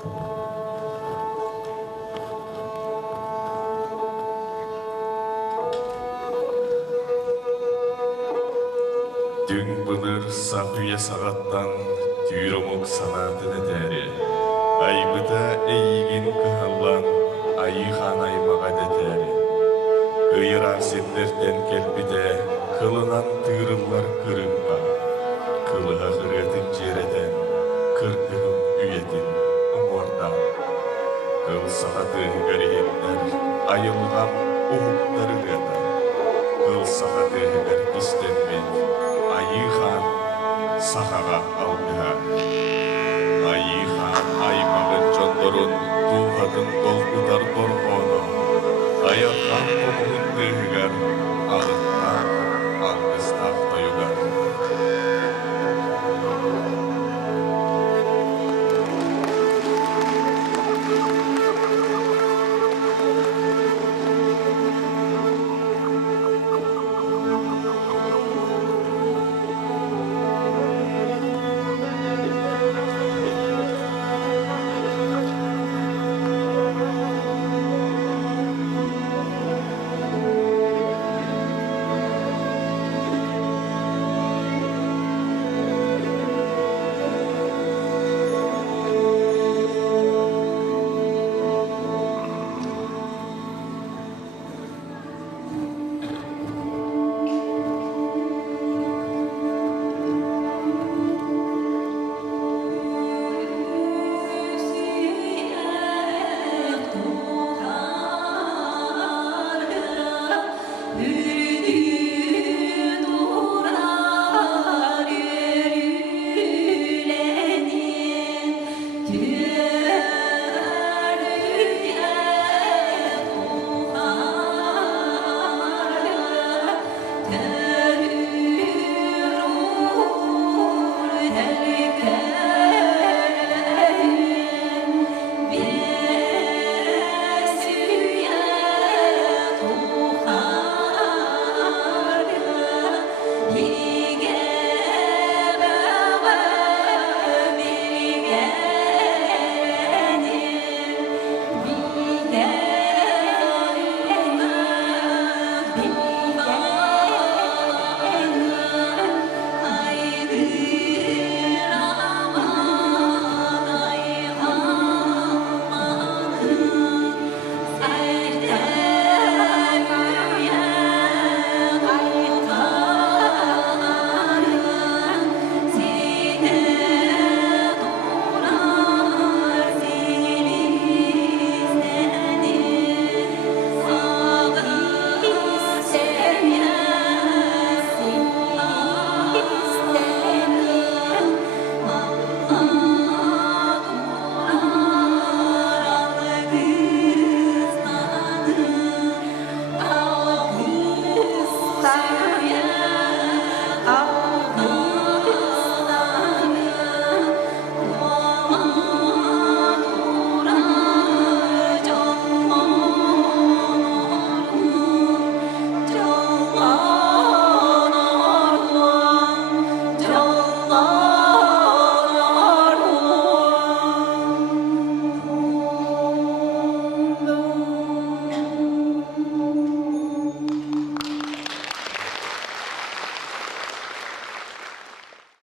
Дүң бұныр сақуя сағаттан түйромок санатын әтәрі. Айбыта әйген кығалан айыған аймаға дәтәрі. Кыйырар сендерден келбіде қылынан тырылар кырымға. Кылыға қыретін жереден кыркығым үйетін ұмордан. Кыл сағаты ғарегеттер айылған ұғыптары ғада. Кыл сағаты ғаркистенмен айыған сахаға алдыға. Айыған аймағын жондырын туғатын толқыдар торғоны. Аяқан тоғын дығығар ағыттан алғыстақ тойығар. Yeah.